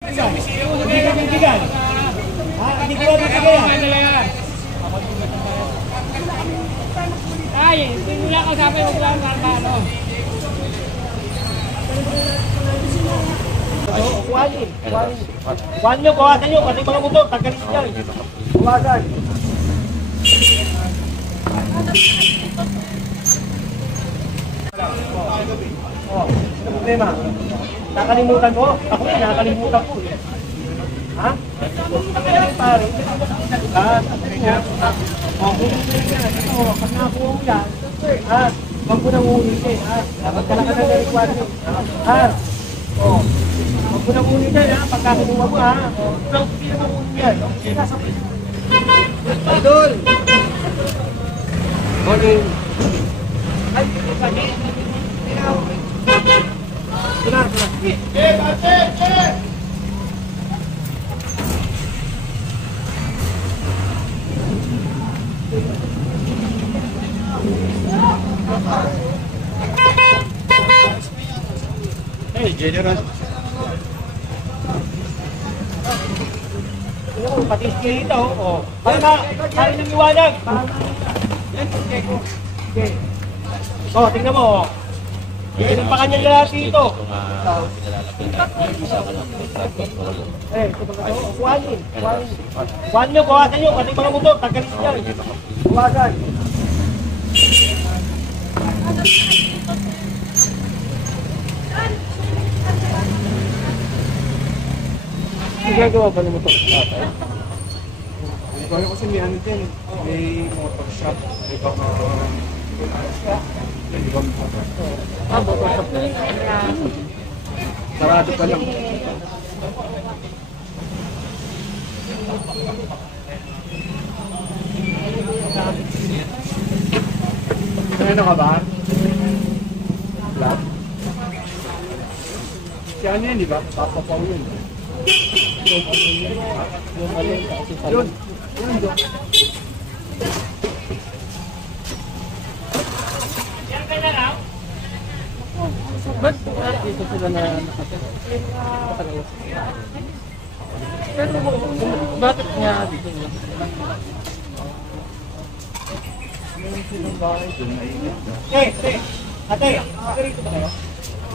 Hindi ka bibigyan. Ha? Hindi ko bibigyan. Ay, hindi nila kasabi, huwag lang ano. Kuhanin. Kuhanin nyo, kuhasan nyo. Kasi mga motor, tagkalit nyo. Kuhasan. Oh, ano problema? Nakalimutan mo? Ako rin, nakalimutan ko. Ha? Kaya pare, hindi ko masakalitan. Oh, ito, pag nakakuha mo yan, ha? Huwag mo nang ulitin, ha? Dapat ka lang ka na requirement. Ha? Oh, huwag mo nang ulitin, ha? Pagkakuha mo, ha? Hindi na makuha yan. Idol! Morning! Ay, kami! Sila. Hey, General. Oo, pati dito, oh. Para nang iwanag. Okay. Oh, tingnan mo, oh. Ilan pa kanya lahat dito? Eh, kuhanin. Kuhanin nyo, kuhasan nyo. Kasi mga motor, tagkalit nyo. Kuhasan. Gagawa ba ng motor? Kaya kasi may ano din, may motor shop, may baka Motor shop na yun. sarado ka lang. Ano ka ba? Black? Si ano yan, di ba? Papa Pao yun. Yun. Ba't dito sila na nakatagal? Pero bakit nga dito nila? Ate, nagarito ba kayo?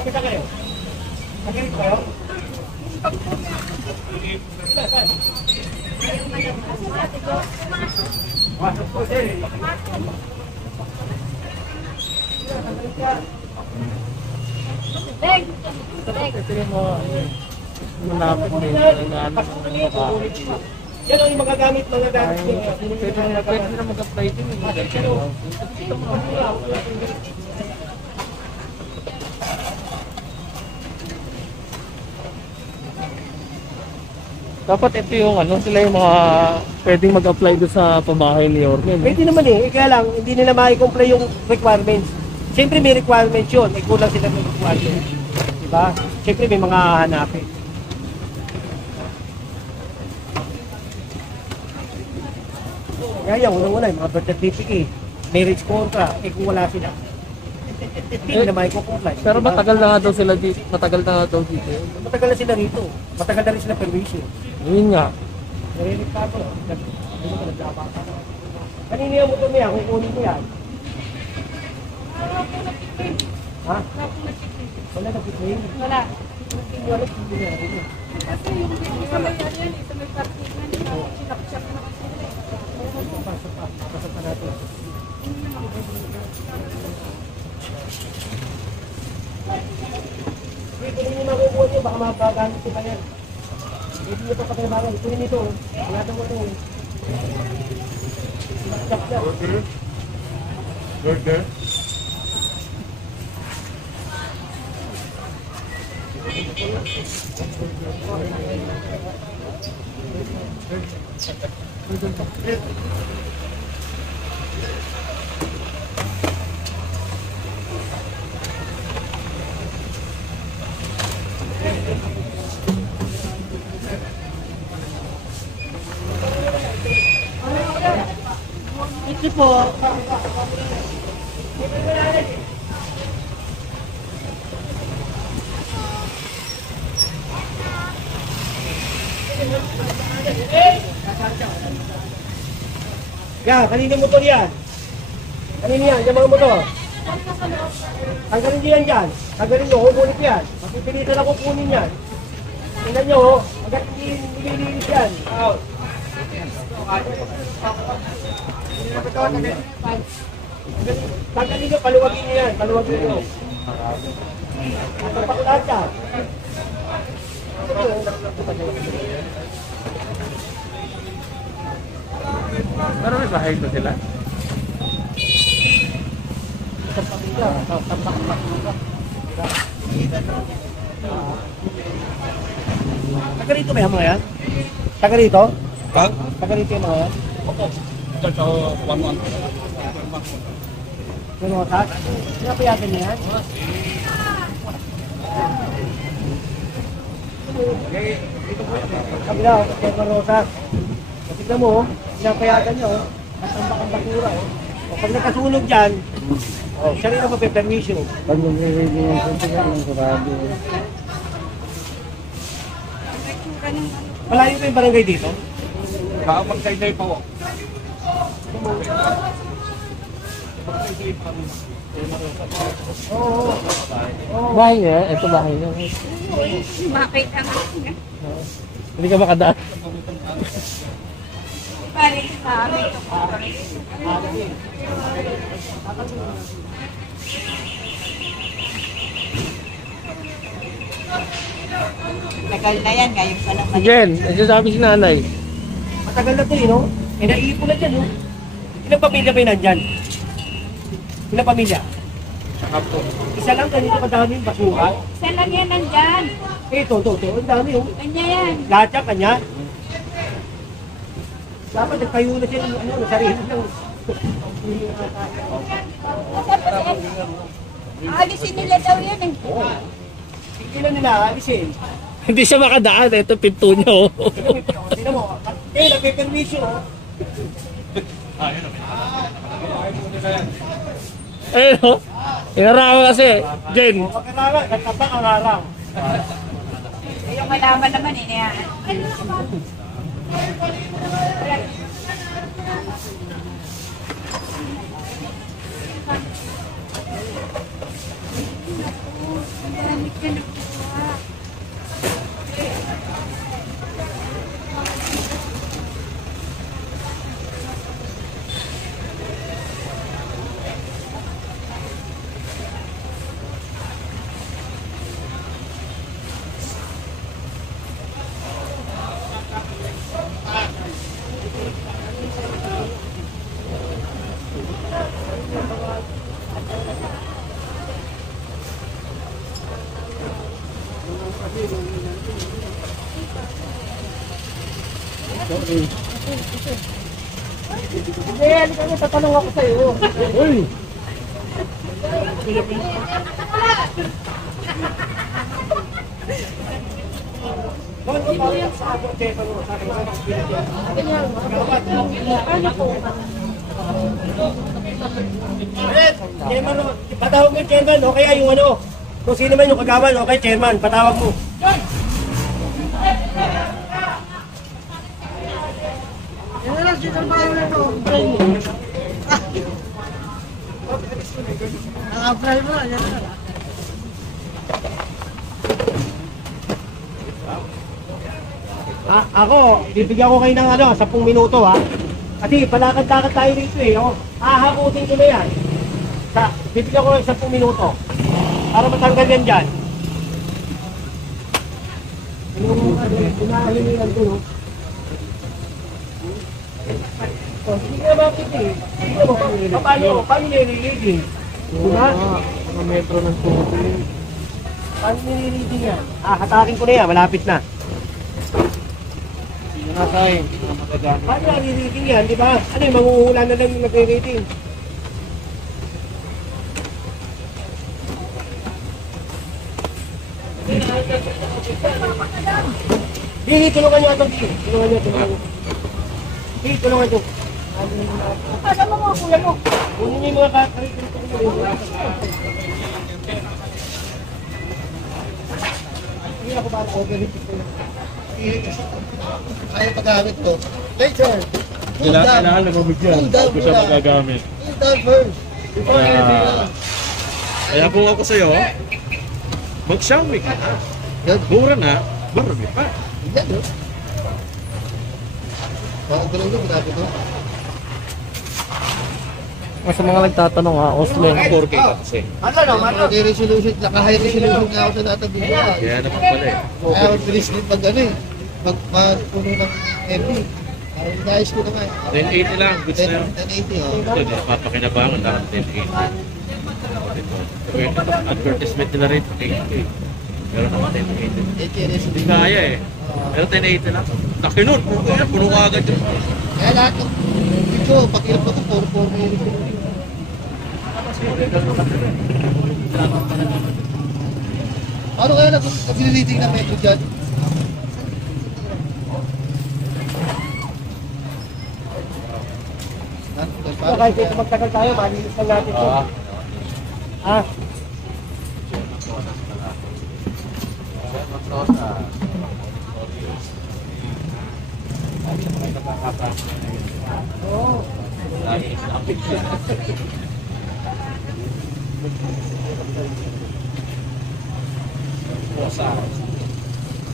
Nakita kayo? Nagarito kayo? Masuk po, sir. Ito mo, malapit na yung yan ang yung magagamit nyo. Pwede na mag-apply din. Dapat ito yung ano, sila yung mga pwedeng mag-apply doon sa pamahay ni Ormen. Pwede naman eh, kaya lang, hindi nila ma-comply yung requirements. Siyempre may requirements yun, eh kulang sila ng requirements. Diba? Siyempre may mga hanapin. Kaya yan, unang-una, yung mga birth certificate, marriage contract, eh kung wala sila, hindi nila ma-comply. Pero matagal na nga daw sila dito, matagal na nga daw dito. Matagal na sila rito, matagal na rin sila permission. Yun nga. Nare-reklamo, nagdabaka. Kanina yung motor mo yan, kukunin mo yan. Ha? Wala na pitwin? Wala. Wala pitwin na rin. Kasi yung sa may ano yan, sa may parkingan, sinaksak na kasi. Pasok pa natin. Pwede nyo makukuha nyo, baka mapagamit ko pa yan. Pwede nyo pa pakilabangan. Ito rin ito. Wala daw ito. Sinaksak na. Burger? Ito po. Yan, kanina motor yan. Kanina yan, yung mga motor. Tanggalin nyo yan dyan. Tanggalin nyo, hukunin ko yan. Mapipilitan ako kunin yan. Tingnan nyo, hanggang hindi nililinis yan. Tanggalin nyo, paluwagin nyo yan. Paluwagin nyo. At ang pakulat yan. Pero may bahay ko sila. Taga rito ba yung mga yan? Taga rito? Ha? Taga rito yung mga yan? Diyan sa 1-1. Yung mga tag? Pinapayagan niya yan? Kabila, kaya Rosa. Tignan mo, pinapayagan niya, at ang bakang basura. O pag nakasunog dyan, siya rin ang mapipermisyo. Pag nag-ready yung kontigan, yung sarado. Malayo pa yung barangay dito? Magsaysay pa ako. Bahay niya? Ito bahay niya. Bakit ang Hindi ka makadaan. balik sa amin? Tagal na yan, ngayon pa naman. Jen, nagsasabi si nanay. Matagal na ito eh, no? Eh, naiipon na dyan, no? Ilang pamilya ba yun nandyan? Ilang pamilya? Isa lang, ganito kadami yung basura. Isa lang yan nandyan. Eh, ito, ang dami, oh. Kanya yan. Lahat yan, kanya. Dapat nagtayo na siya ng sarili ng... Alisin nila daw yan eh. Hindi na nila, alisin. Hindi siya makadaan. Ito pinto niya. Oh. Tingnan mo, eh, nagpe-permission, oh. Ayun o. Inarawa kasi. Jen. Pagkarawa, nagtabang ang araw. Yung malaman naman, inayaan. Magamit ka na kuha. Hindi, halika nga, tatanong ako sa'yo. Uy. Bakit mo parang sa ako, Stefan, mo, sa akin, Ano po? Chairman, patawag mo yung chairman, o kaya yung ano, kung sino man yung kagawan, okay, chairman, patawag mo. Ako, bibigyan ko kayo ng ano, 10 minuto ha. Kasi palakad-lakad tayo dito eh. Oh. Hahakutin ko na yan. Bibigyan ko ng 10 minuto. Para matanggal yan dyan. Pinahalimutan ko, no? Hindi nga bakit eh. Paano nililiding? Diba? Mga metro ng tubig. Paano nililiding yan? Hatakin ko na yan. Malapit na. Yun na tayo. Mga magagamit. Paano nililiding yan? Diba? Ano yung manguhula na lang yung nagre-rating? Dili, tulungan nyo ito. Tulungan nyo. Dili, tulungan nyo. Ano mo mga kuya mo? Kunin nyo yung mga kakarit. Hindi ako ba na-overheat ko yun? kaya paggamit ko. Later. Cool down. Kailangan na mabigyan. Cool down Bago siya muna. magagamit. Cool down first. Before Kaya- anything else. Kaya kung ako sa'yo, mag-Xiaomi ka na. Yan. Mura na, marami pa. Yan, no? Bakit ko lang ito, pinapit ko. Sa mga nagtatanong ha, Oslo. 4K ka kasi. High resolution, naka-high resolution nga ako sa database ko. Kaya naman pala eh. Kaya ako bilis din pag ano eh. Magpuno ng MB. Nais ko na nga eh. 1080 lang, goods na yun. 1080 oh. Ito, napapakinabangan lang ang 1080. Ito, advertisement nila rin, 8K. Pero naman 1080. 8K Hindi resolution. kaya eh. Pero 1080 lang. Laki nun, puno ka agad yun. Kaya lahat ng video, pakilap ako 4-4 na yun. Ano kaya nag-reading ng metro dyan? So, kahit ito magtagal tayo, malinis lang natin ito. Ah.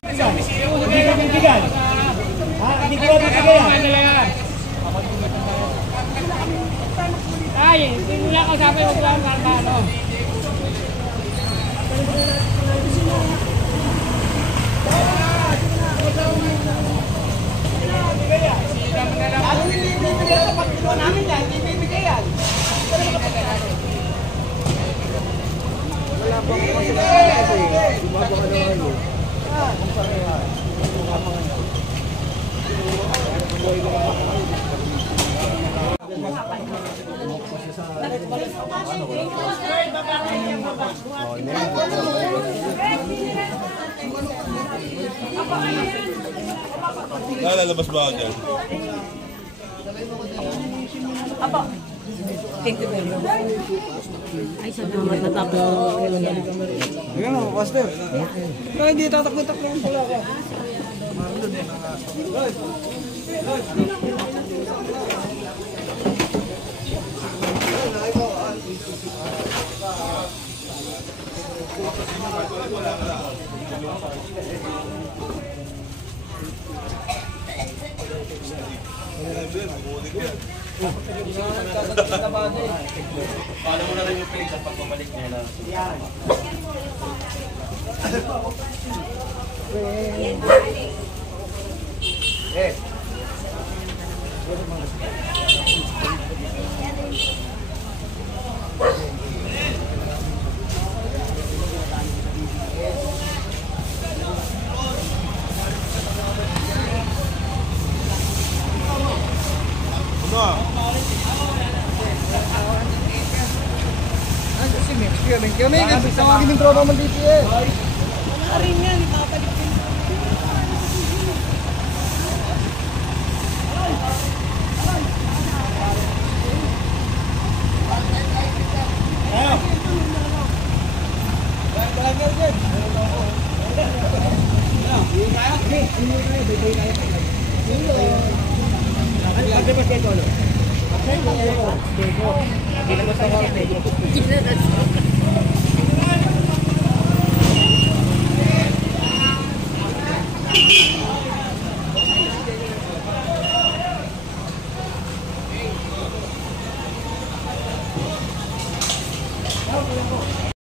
Hindi ka bibigyan. Ha? Hindi ko bibigyan. Ay, hindi nila kasama yung plan para ano. Lalabas ba ako dyan? Ay, sabi mo matatapos. Paano mo na lang yung page at pagbabalik niya na. Kami, tawagin yung program ng DPS.